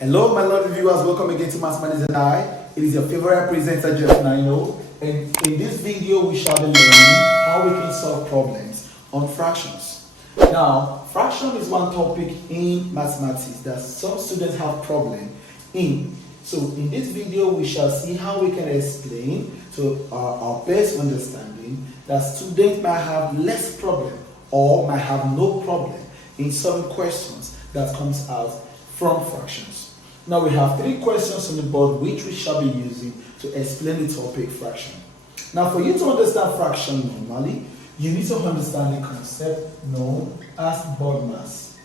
Hello, my lovely viewers. Welcome again to Mathematics and I. It is your favorite presenter, Jamb, and in this video, we shall be learning how we can solve problems on fractions. Now, fraction is one topic in mathematics that some students have problem in. So, in this video, we shall see how we can explain to our best understanding that students might have less problem or might have no problem in solving questions that comes out from fractions. Now we have three questions on the board which we shall be using to explain the topic fraction. Now for you to understand fraction normally, you need to understand the concept known as board mass.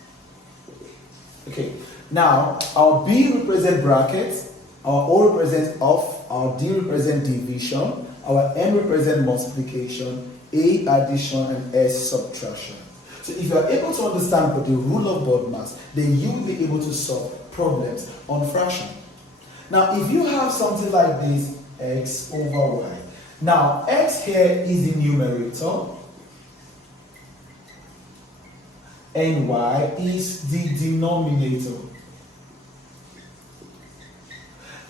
Okay, now our B represents brackets, our O represents off, our D represents division, our M represents multiplication, A addition, and S subtraction. So if you are able to understand the rule of board mass, then you will be able to solve problems on fraction. Now, if you have something like this, x over y. Now, x here is the numerator, and y is the denominator.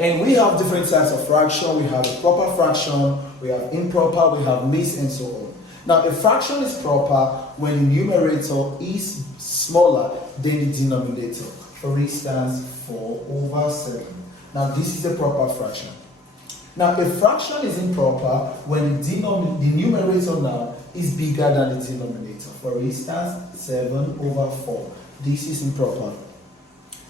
And we have different types of fraction. We have a proper fraction, we have improper, we have mixed, and so on. Now, a fraction is proper when the numerator is smaller than the denominator. For instance, 4 over 7. Now, this is a proper fraction. Now, a fraction is improper when the numerator now is bigger than the denominator. For instance, 7 over 4. This is improper.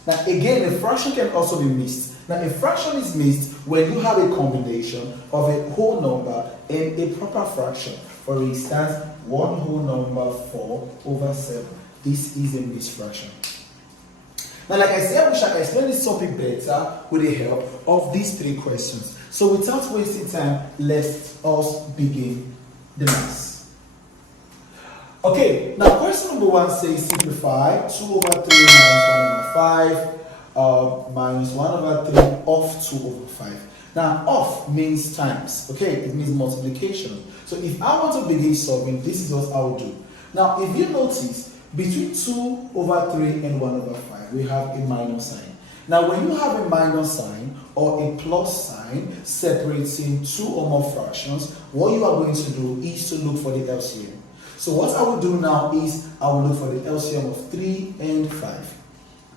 Now, again, a fraction can also be mixed. Now, a fraction is mixed when you have a combination of a whole number and a proper fraction. For instance, 1 whole number 4 over 7. This is a mixed fraction. Now, like I said, we shall explain this topic better with the help of these three questions. So without wasting time, let us begin the maths. Okay, now question number 1 says simplify 2 over 3 minus 1 over 5 minus 1 over 3 of 2 over 5. Now, of means times, okay? It means multiplication. So if I want to begin solving, this is what I will do. Now, if you notice, between 2 over 3 and 1 over 5, we have a minus sign. Now, when you have a minus sign or a plus sign separating two or more fractions, what you are going to do is to look for the LCM. So what I will do now is I will look for the LCM of 3 and 5.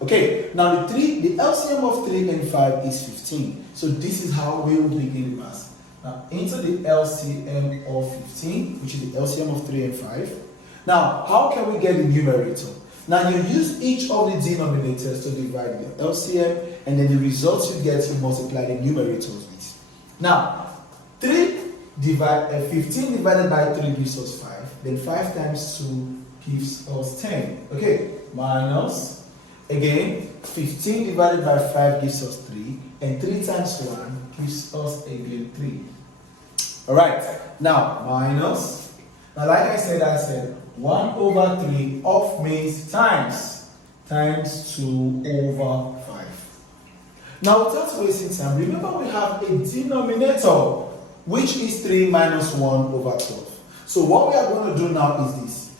Okay, now the LCM of 3 and 5 is 15. So this is how we will begin the math. Now, into the LCM of 15, which is the LCM of 3 and 5. Now, how can we get the numerator? Now, you use each of the denominators to divide the LCM, and then the results you get, you multiply the numerators with. Now, 15 divided by 3 gives us 5. Then 5 times 2 gives us 10. Okay, minus, again, 15 divided by 5 gives us 3. And 3 times 1 gives us again 3. Alright, now, minus. Now, like I said 1 over 3 of means times 2 over 5. Now, without wasting time, remember we have a denominator, which is 3 minus 1 over 12. So what we are going to do now is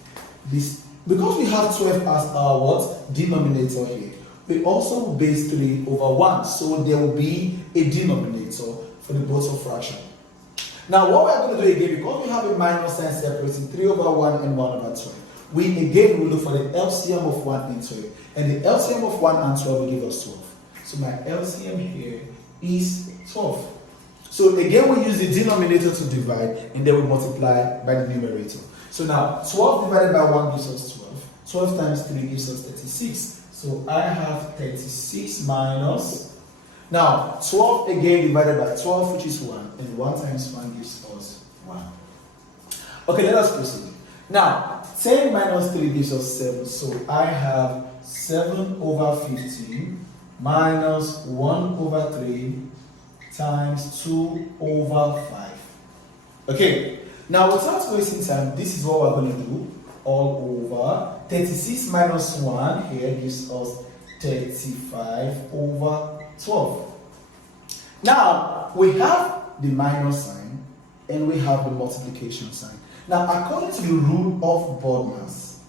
this. Because we have 12 as our what? Denominator here. We also base 3 over 1. So there will be a denominator for the both of fraction. Now, what we are going to do again, because we have a minus sign separating 3 over 1 and 1 over 12, we again will look for the LCM of 1 and 12. And the LCM of 1 and 12 will give us 12. So my LCM here is 12. So again, we use the denominator to divide, and then we multiply by the numerator. So now, 12 divided by 1 gives us 12. 12 times 3 gives us 36. So I have 36 minus. Now, 12 again divided by 12, which is 1, and 1 times 1 gives us 1. Okay, let us proceed. Now, 10 minus 3 gives us 7, so I have 7 over 15 minus 1 over 3 times 2 over 5. Okay, now without wasting time, this is what we're going to do. All over 36 minus 1 here gives us 35 over 12. Now, we have the minus sign and we have the multiplication sign. Now, according to the rule of board mass,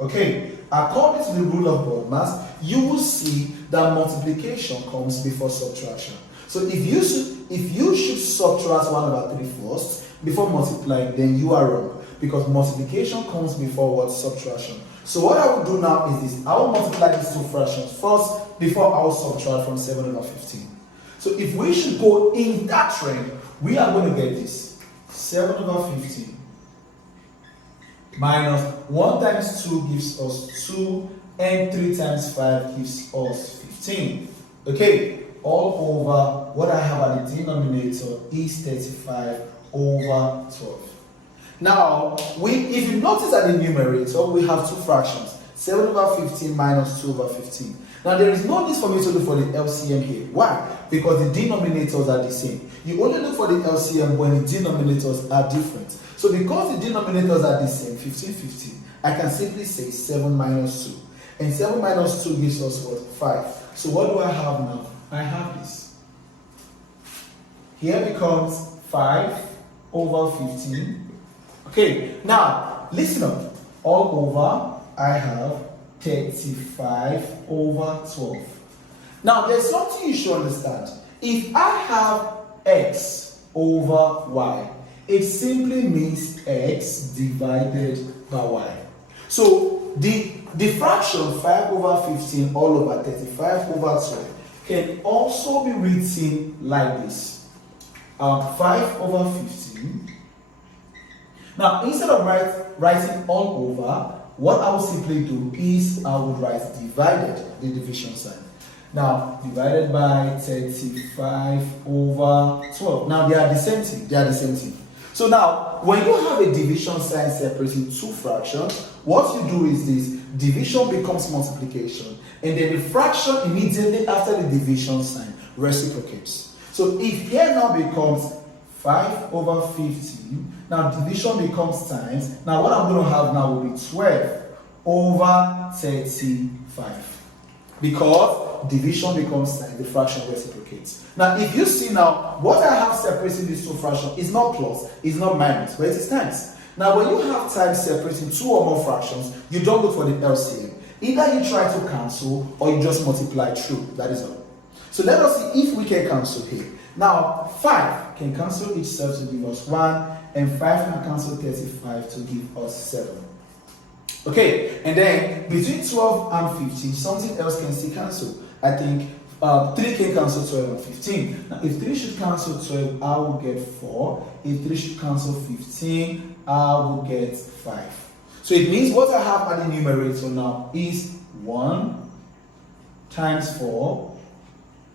Okay, according to the rule of BODMAS, you will see that multiplication comes before subtraction. So if you should subtract 1/3 first before multiplying, then you are wrong, because multiplication comes before what? Subtraction. So what I will do now is this: I will multiply these two fractions first before I will subtract from 7/15. So if we should go in that trend, we are going to get this: 7/15 minus 1 times 2 gives us 2, and 3 times 5 gives us 15. Okay, all over what I have at the denominator is 35/12. Now, if you notice at the numerator, we have two fractions: 7/15 minus 2/15. Now, there is no need for me to look for the LCM here. Why? Because the denominators are the same. You only look for the LCM when the denominators are different. So because the denominators are the same, 15, 15, I can simply say 7 minus 2. And 7 minus 2 gives us what? 5. So what do I have now? I have this. Here becomes 5/15. Okay, now listen up. All over, I have 35/12. Now there's something you should understand. If I have x over y, it simply means x divided by y. So the fraction 5/15 all over 35/12 can also be written like this: 5/15. Now, instead of writing all over, what I will simply do is I would write divided, the division sign. Now, divided by 35/12. Now, they are the same thing. They are the same thing. So now, when you have a division sign separating two fractions, what you do is this: division becomes multiplication, and then the fraction immediately after the division sign reciprocates. So if here now becomes 5/15, now division becomes times. Now what I'm going to have now will be 12/35, because division becomes times, the fraction reciprocates. Now if you see now, what I have separating these two fractions is not plus, it's not minus, but it is times. Now when you have times separating two or more fractions, you don't look for the LCM. Either you try to cancel or you just multiply through. That is all. So let us see if we can cancel here. Now 5 can cancel itself to give us 1, and 5 can cancel 35 to give us 7. Okay, and then between 12 and 15, something else can still cancel. I think 3 can cancel 12 and 15. Now if 3 should cancel 12, I will get 4. If 3 should cancel 15, I will get 5. So it means what I have at the numerator now is 1 times 4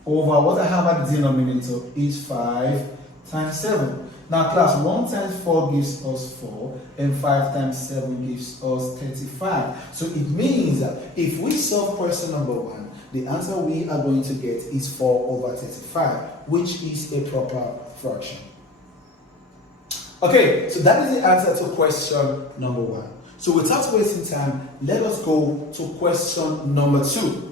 over what I have at the denominator is 5 times 7. Now class, 1 times 4 gives us 4, and 5 times 7 gives us 35. So it means that if we solve question number 1, the answer we are going to get is 4/35, which is a proper fraction. Okay, so that is the answer to question number 1. So without wasting time, let us go to question number 2.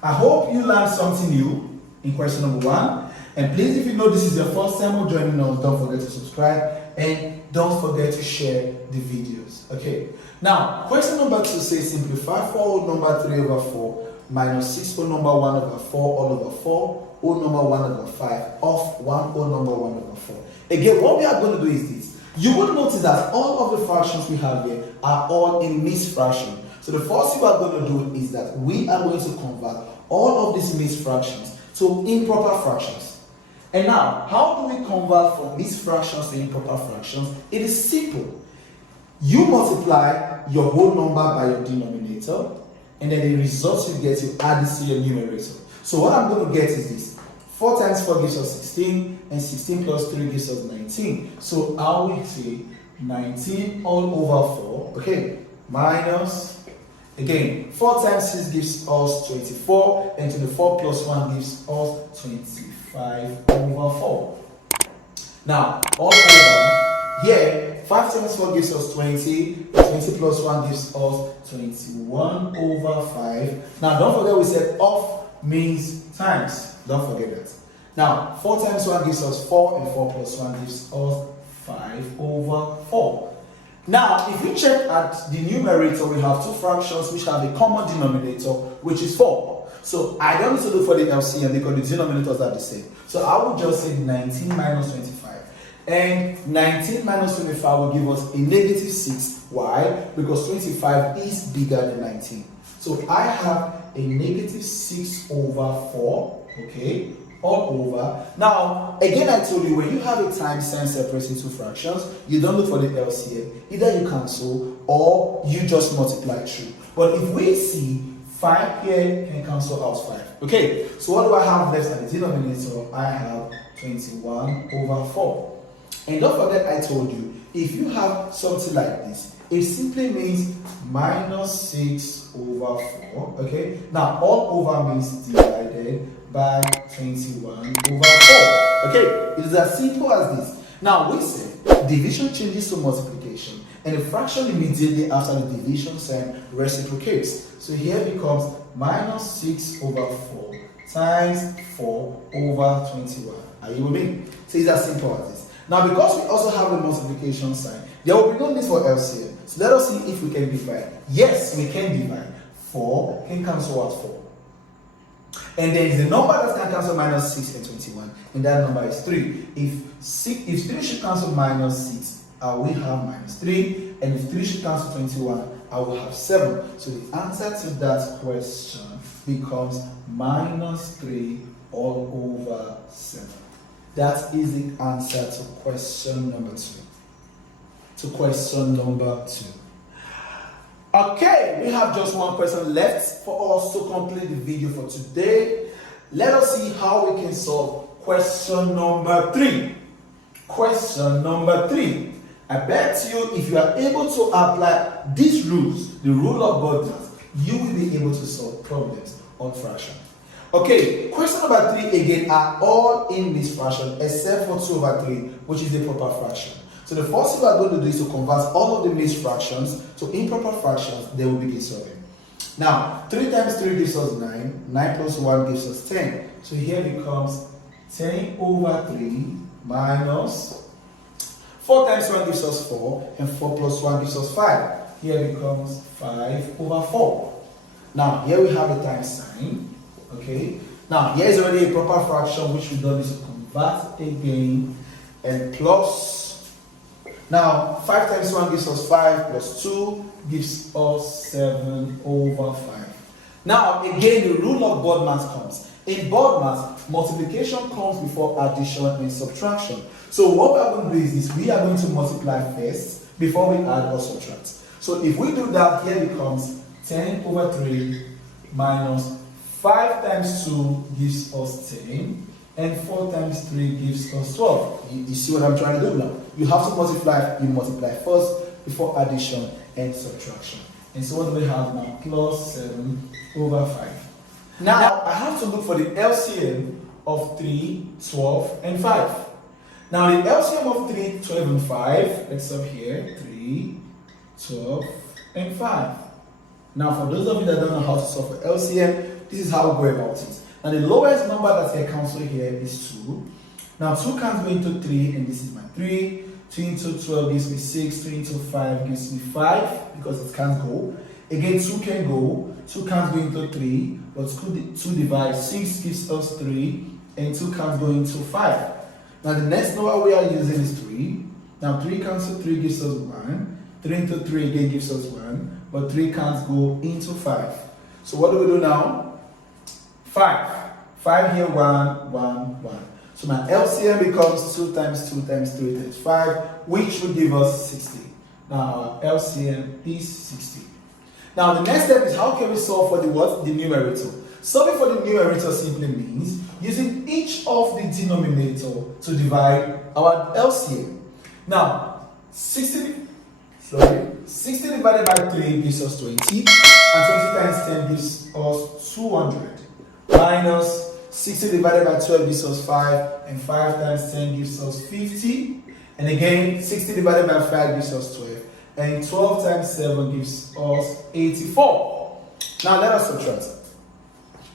I hope you learned something new in question number 1. And please, if you know this is your first time of joining us, don't forget to subscribe and don't forget to share the videos. Okay. Now, question number 2 says simplify 4 whole number 3/4 minus 6 whole number 1/4 all over 4 whole number 1/5 of 1 whole number 1/4. Again, what we are going to do is this. You will notice that all of the fractions we have here are all in mixed fraction. So the first thing we are going to do is that we are going to convert all of these mixed fractions to improper fractions. And now, how do we convert from mixed fractions to improper fractions? It is simple. You multiply your whole number by your denominator, and then the results you get, you add this to your numerator. So what I'm going to get is this. 4 times 4 gives us 16, and 16 plus 3 gives us 19. So I will say 19 all over 4, okay, minus, again, 4 times 6 gives us 24, and 24 plus 1 gives us 25 over 4. Now, all over, here, 5 times 4 gives us 20, 20 plus 1 gives us 21 over 5. Now, don't forget we said off means times. Don't forget that. Now, 4 times 1 gives us 4, and 4 plus 1 gives us 5 over 4. Now, if you check at the numerator, we have two fractions which have a common denominator, which is 4. So I don't need to look for the LCM because the denominators are the same. So I will just say 19 minus 25. And 19 minus 25 will give us a negative 6. Why? Because 25 is bigger than 19. So I have a negative 6 over 4, okay, all over. Now, again, I told you, when you have a time sign separating two fractions, you don't look for the LCM. Either you cancel or you just multiply through. But if we see 5 here can cancel out 5. Okay, so what do I have left at the denominator? I have 21 over 4. And don't forget, I told you, if you have something like this, it simply means minus 6 over 4. Okay, now all over means divided by 21 over 4. Okay, it is as simple as this. Now we said division changes to multiplication, and a fraction immediately after the division sign reciprocates. So here becomes minus 6 over 4 times 4 over 21. Are you with me? So it's as simple as this. Now, because we also have the multiplication sign, there will be no need for LCM. So let us see if we can divide. Yes, we can divide. 4 can cancel out 4. And there is a number that can cancel minus 6 and 21, and that number is 3. If 3 should cancel minus 6, I will have minus 3, and if 3 should cancel 21, I will have 7. So the answer to that question becomes minus 3 all over 7. That is the answer to question number 2. To question number 2. Okay, we have just one question left for us to complete the video for today. Let us see how we can solve question number 3. Question number 3. I bet you if you are able to apply these rules, the rule of Godness, you will be able to solve problems on fraction. Okay, question number 3 again are all in this fraction except for 2 over 3, which is the proper fraction. So the first thing we are going to do is to convert all of the mixed fractions to improper fractions, then we'll begin solving. Now, 3 times 3 gives us 9, 9 plus 1 gives us 10. So here becomes 10 over 3 minus 4 times 1 gives us 4, and 4 plus 1 gives us 5. Here becomes 5 over 4. Now, here we have the times sign. Okay, now here is already a proper fraction which we don't need to convert again, and plus. Now 5 times 1 gives us 5, plus 2 gives us 7 over 5. Now again, the rule of board math comes. In board math, multiplication comes before addition and subtraction. So what we are going to do is this: we are going to multiply first before we add or subtract. So if we do that, here becomes 10 over 3 minus 5 times 2 gives us 10, and 4 times 3 gives us 12. You see what I'm trying to do now? You have to multiply. You multiply first before addition and subtraction. And so what do we have now? Plus 7 over 5. Now I have to look for the LCM of 3, 12, and 5. Now the LCM of 3, 12, and 5, let's up here, 3, 12, and 5. Now for those of you that don't know how to solve for LCM, this is how we go about it. Now the lowest number that I cancel here is 2. Now 2 can't go into 3, and this is my 3. 2 into 12 gives me 6. 3 into 5 gives me 5, because it can't go. Again, 2 can go. 2 can't go into 3, but 2 divides 6 gives us 3, and 2 can't go into 5. Now the next number we are using is 3. Now 3 cancel 3 gives us 1. 3 into 3 again gives us 1, but 3 can't go into 5. So what do we do now? 5. 5 here, 1, 1, 1. So my LCM becomes 2 times 2 times 3 times 5, which will give us 60. Now our LCM is 60. Now the next step is how can we solve for the what? The numerator. Solving for the numerator simply means using each of the denominator to divide our LCM. Now 60 divided by 3 gives us 20, and 20 times 10 gives us 200. Minus 60 divided by 12 gives us 5, and 5 times 10 gives us 50. And again, 60 divided by 5 gives us 12, and 12 times 7 gives us 84. Now let us subtract.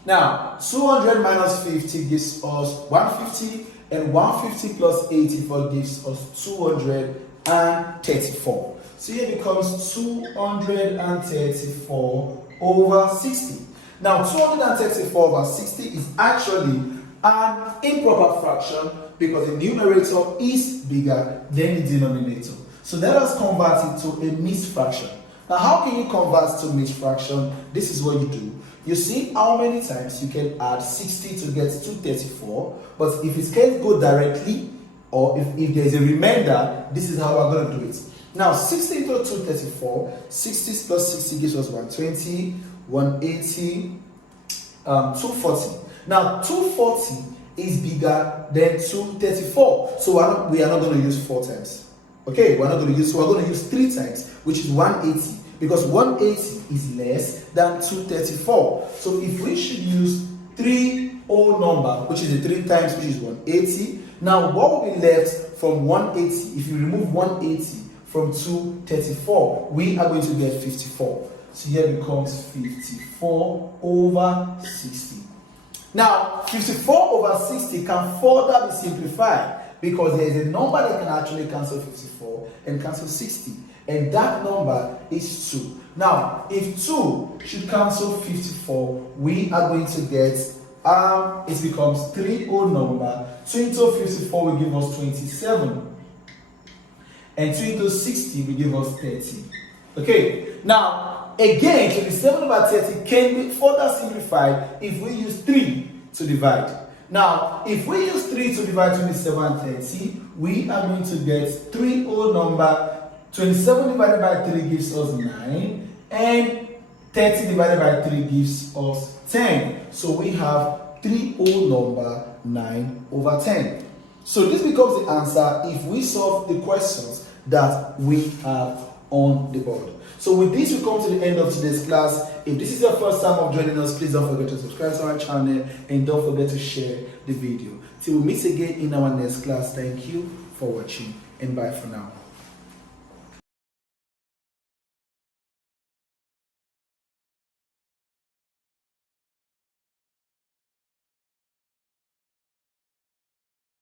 Now, 200 minus 50 gives us 150, and 150 plus 84 gives us 234. So here becomes 234 over 60. Now, 234 over 60 is actually an improper fraction because the numerator is bigger than the denominator. So let us convert it to a mixed fraction. Now, how can you convert to mixed fraction? This is what you do. You see how many times you can add 60 to get 234, but if it can't go directly, or if there is a remainder, this is how we're going to do it. Now, 60 into 234, 60 plus 60 gives us 120, 180, 240. Now, 240 is bigger than 234, so we are not going to use 4 times. Okay, we're going to use 3 times, which is 180, because 180 is less than 234. So if we should use 3 whole number, which is a 3 times, which is 180, now what will be left from 180? If you remove 180 from 234, we are going to get 54. So here becomes 54 over 60. Now, 54 over 60 can further be simplified because there is a number that can actually cancel 54 and cancel 60. And that number is 2. Now, if 2 should cancel 54, we are going to get, it becomes 3 whole number. 2 into 54 will give us 27. And 2 into 60 will give us 30. Okay, now, again, 27 over 30 can be further simplified if we use 3 to divide. Now, if we use 3 to divide 27 and 30, we are going to get 3 whole number. 27 divided by 3 gives us 9, and 30 divided by 3 gives us 10. So we have 3 whole number 9 over 10. So this becomes the answer if we solve the questions that we have on the board. So with this, we come to the end of today's class. If this is your first time of joining us, please don't forget to subscribe to our channel and don't forget to share the video. Till we meet again in our next class, thank you for watching and bye for now.